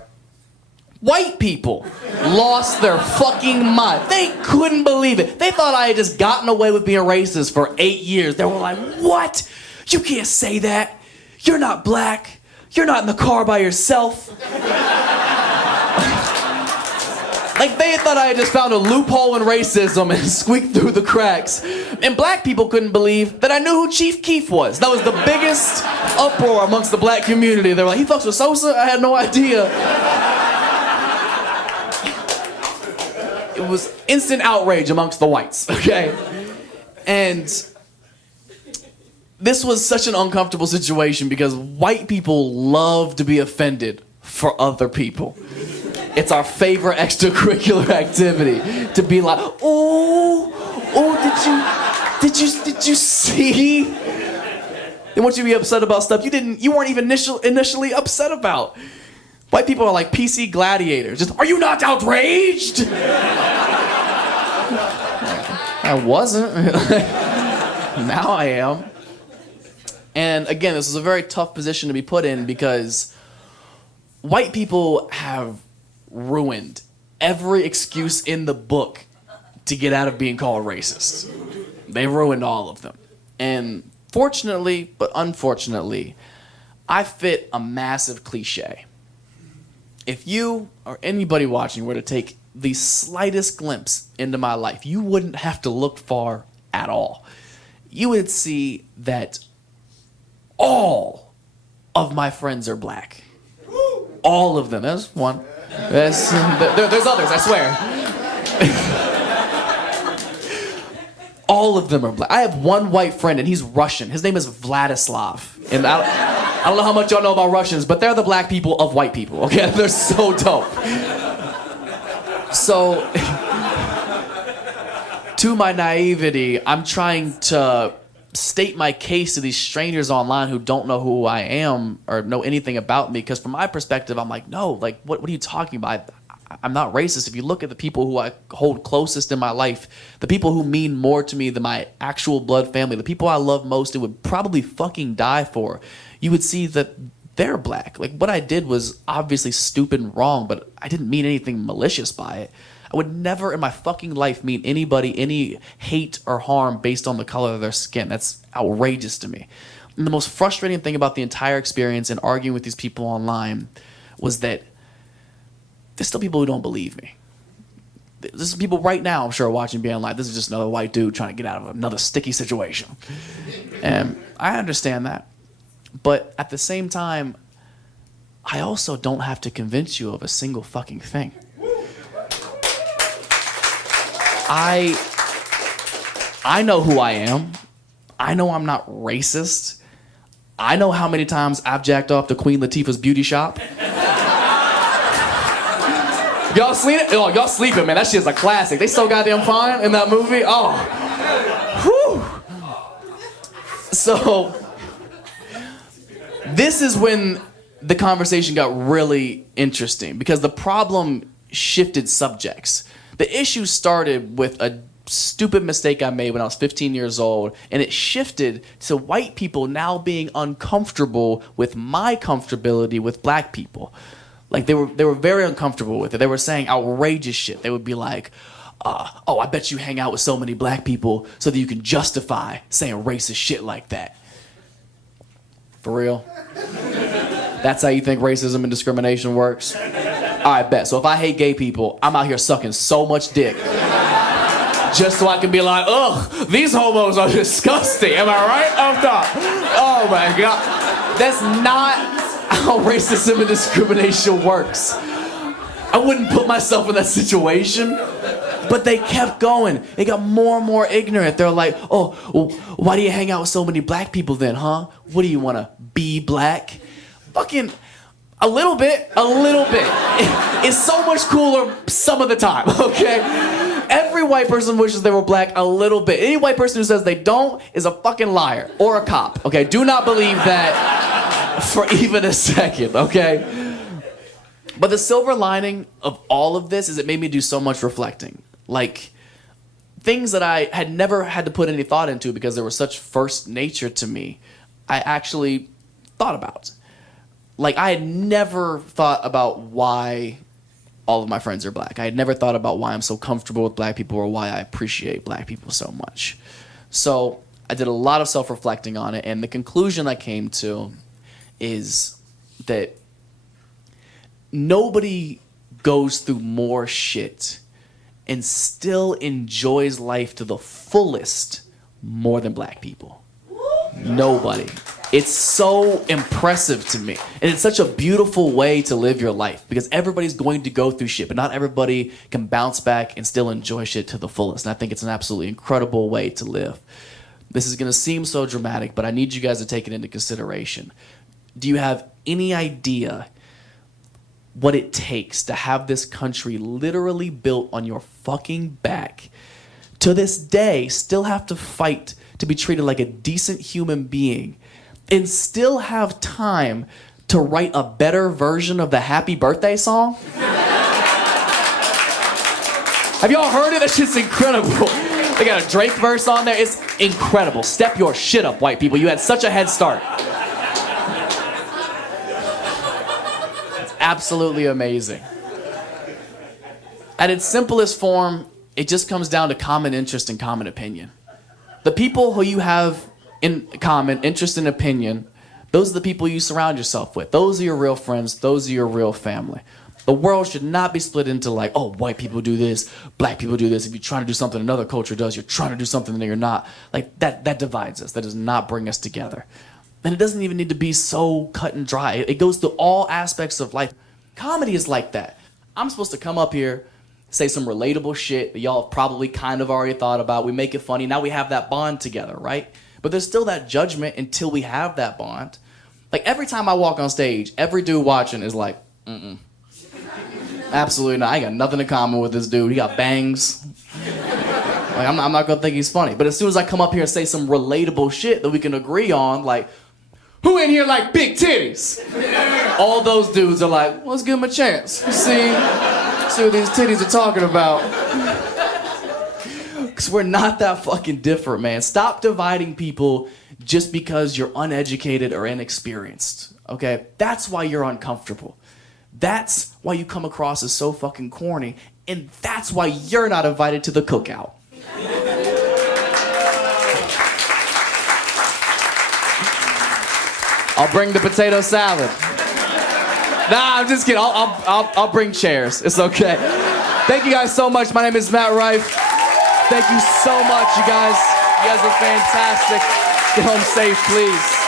White people lost their fucking mind. They couldn't believe it. They thought I had just gotten away with being racist for 8 years. They were like, what? You can't say that. You're not black. You're not in the car by yourself. Like, they thought I had just found a loophole in racism and squeaked through the cracks. And black people couldn't believe that I knew who Chief Keef was. That was the biggest uproar amongst the black community. They were like, he fucks with Sosa? I had no idea. It was instant outrage amongst the whites, okay? And this was such an uncomfortable situation because white people love to be offended for other people. It's our favorite extracurricular activity to be like, oh, did you see? They want you to be upset about stuff you weren't even initially upset about. White people are like PC gladiators. Just, are you not outraged? I wasn't. Now I am. And again, this is a very tough position to be put in because white people have ruined every excuse in the book to get out of being called racist. They ruined all of them. And fortunately, but unfortunately, I fit a massive cliche. If you or anybody watching were to take the slightest glimpse into my life, you wouldn't have to look far at all. You would see that all of my friends are black. All of them. There's one. There's others, I swear. All of them are black. I have one white friend, and he's Russian. His name is Vladislav. And I don't know how much y'all know about Russians, but they're the black people of white people, okay? They're so dope. So, to my naivety, I'm trying to state my case to these strangers online who don't know who I am or know anything about me, because from my perspective, I'm like, no, like, what are you talking about? I'm not racist. If you look at the people who I hold closest in my life, the people who mean more to me than my actual blood family, the people I love most and would probably fucking die for, you would see that they're black. Like, what I did was obviously stupid and wrong, but I didn't mean anything malicious by it. I would never in my fucking life mean anybody any hate or harm based on the color of their skin. That's outrageous to me. And the most frustrating thing about the entire experience and arguing with these people online was that there's still people who don't believe me. There's people right now, I'm sure, watching being like, this is just another white dude trying to get out of another sticky situation. And I understand that. But at the same time, I also don't have to convince you of a single fucking thing. I know who I am. I know I'm not racist. I know how many times I've jacked off to Queen Latifah's beauty shop. Y'all seen it? Oh, y'all sleeping, man. That shit's a classic. They so goddamn fine in that movie. Oh. Whew. So, this is when the conversation got really interesting because the problem shifted subjects. The issue started with a stupid mistake I made when I was 15 years old, and it shifted to white people now being uncomfortable with my comfortability with black people. Like they were very uncomfortable with it. They were saying outrageous shit. They would be like, oh, I bet you hang out with so many black people so that you can justify saying racist shit like that. For real? That's how you think racism and discrimination works? I bet. So if I hate gay people, I'm out here sucking so much dick just so I can be like, ugh, these homos are disgusting. Am I right? Oh, God. Oh, my God. That's not how racism and discrimination works. I wouldn't put myself in that situation. But they kept going. They got more and more ignorant. They're like, oh, well, why do you hang out with so many black people then, huh? What do you want to be black? Fucking a little bit. It's so much cooler some of the time, okay? Every white person wishes they were black a little bit. Any white person who says they don't is a fucking liar or a cop, okay? Do not believe that for even a second, okay? But the silver lining of all of this is it made me do so much reflecting. Like, things that I had never had to put any thought into because they were such first nature to me, I actually thought about. Like, I had never thought about why all of my friends are black. I had never thought about why I'm so comfortable with black people or why I appreciate black people so much. So I did a lot of self-reflecting on it, and the conclusion I came to is that nobody goes through more shit and still enjoys life to the fullest more than black people. Nobody. It's so impressive to me. And it's such a beautiful way to live your life because everybody's going to go through shit, but not everybody can bounce back and still enjoy shit to the fullest. And I think it's an absolutely incredible way to live. This is going to seem so dramatic, but I need you guys to take it into consideration. Do you have any idea what it takes to have this country literally built on your fucking back? To this day, still have to fight to be treated like a decent human being and still have time to write a better version of the Happy Birthday song? Have y'all heard it? That shit's incredible. They got a Drake verse on there. It's incredible. Step your shit up, white people. You had such a head start. Absolutely amazing. At its simplest form, it just comes down to common interest and common opinion. The people who you have in common interest and opinion, those are the people you surround yourself with. Those are your real friends. Those are your real family. The world should not be split into like, oh, white people do this, black people do this. If you're trying to do something another culture does, you're trying to do something that you're not. Like that divides us. That does not bring us together. And it doesn't even need to be so cut and dry. It goes through all aspects of life. Comedy is like that. I'm supposed to come up here, say some relatable shit that y'all have probably kind of already thought about. We make it funny. Now we have that bond together, right? But there's still that judgment until we have that bond. Like every time I walk on stage, every dude watching is like, absolutely not. I ain't got nothing in common with this dude. He got bangs. Like I'm not gonna think he's funny. But as soon as I come up here and say some relatable shit that we can agree on, like, who in here like big titties? All those dudes are like, well, let's give him a chance. See what these titties are talking about. Because we're not that fucking different, man. Stop dividing people just because you're uneducated or inexperienced, okay? That's why you're uncomfortable. That's why you come across as so fucking corny. And that's why you're not invited to the cookout. I'll bring the potato salad. Nah, I'm just kidding. I'll bring chairs. It's okay. Thank you guys so much. My name is Matt Rife. Thank you so much, you guys. You guys are fantastic. Get home safe, please.